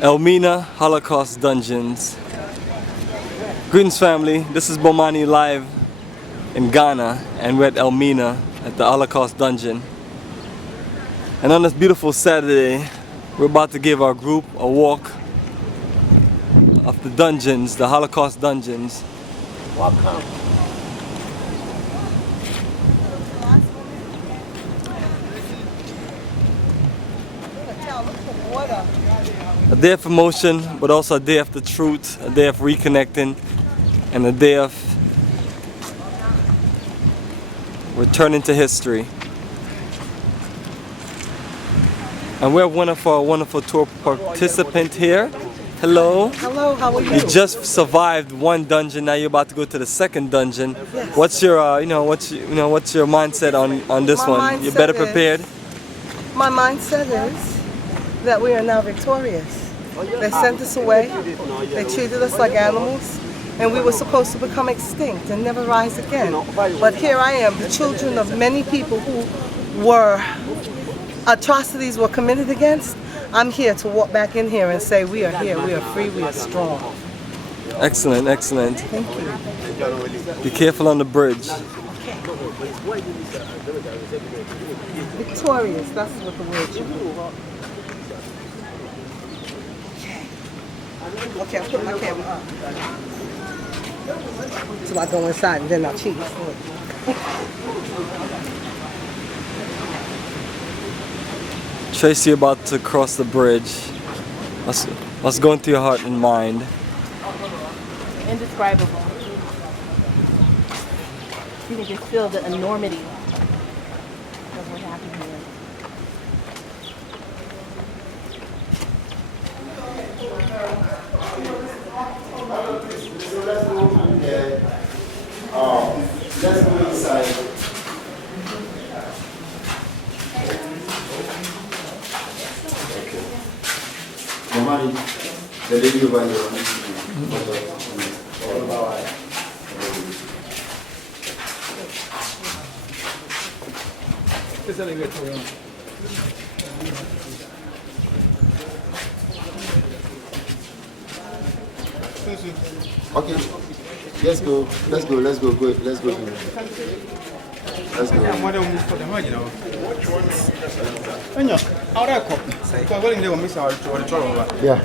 Elmina Holocaust Dungeons. Greetings, family. This is Bomani live in Ghana, and we're at Elmina at the Holocaust Dungeon. And on this beautiful Saturday, we're about to give our group a walk of the dungeons, the Holocaust dungeons. Welcome. A day of emotion, but also a day of the truth, a day of reconnecting, and a day of returning to history. And we have one of our wonderful tour participants here. Hello. Hello, how are you? You just survived one dungeon. Now you're about to go to the second dungeon. Yes. What's your, what's your mindset on this one? You're better prepared. My mindset is that we are now victorious. They sent us away. They treated us like animals, and we were supposed to become extinct and never rise again. But here I am, the children of many people who were atrocities were committed against. I'm here to walk back in here and say we are here, we are free, we are strong. Excellent, excellent. Thank you. Be careful on the bridge. Victorious, that's what the word should be. Okay, I'll put my camera up. So I go inside and then I'll cheat. Tracy, about to cross the bridge. What's going through your heart and mind? Indescribable. You can just feel the enormity of what happened here. Let's go inside. Bomani, the lady over here. Okay, let's go. Let's go. Let's go. Go. Let's go. Let's go. Yeah.